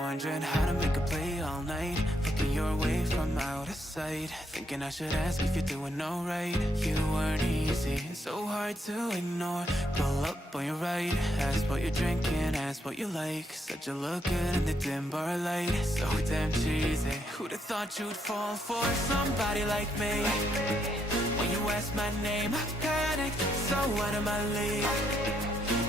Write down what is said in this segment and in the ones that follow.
wondering how to make a play all night, looking your way from out of sight, thinking I should ask if you're doing alright. You weren't easy, so hard to ignore. Pull up on your right, ask what you're drinking, ask what you like. Said you look good in the dim bar light, so damn cheesy. Who'd have thought you'd fall for somebody like me? When you asked my name, I panicked, so out of my league.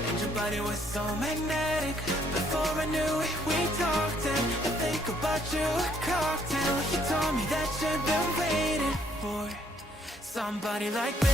And your body was so magnetic. Before I knew it, we talked, and I think about you, a cocktail. You told me that you've been waiting for somebody like me.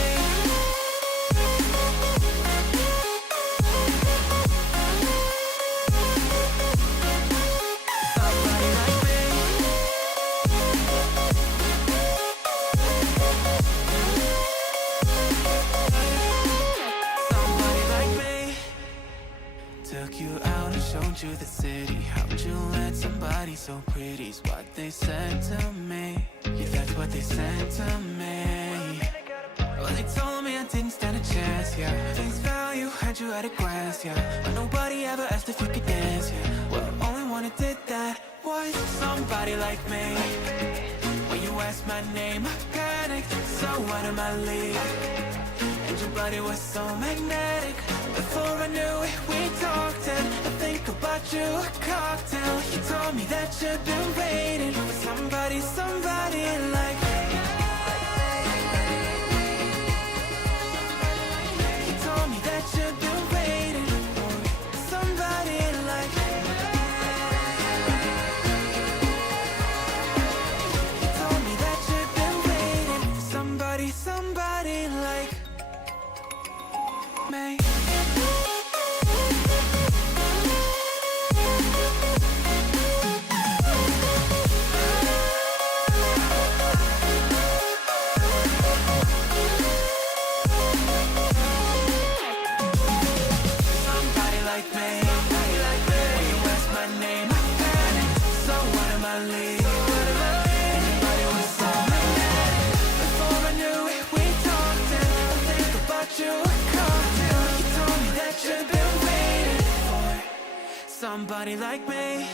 Took you out and showed you the city. How'd you let somebody so pretty's what they said to me? Yeah, that's what they said to me. Well, they told me I didn't stand a chance, yeah. Face value, had you at a glance, yeah. But nobody ever asked if you could dance, yeah. Well, only one who did that was somebody like me. When you asked my name, I panicked, so out of my league. And your body was so magnetic. Before I knew it, we talked, and I think about you, a cocktail. You told me that you've been waiting for somebody, somebody like me. You told me that you've been waiting for somebody like me. You told me that you've been waiting for somebody, somebody like me. Somebody like me.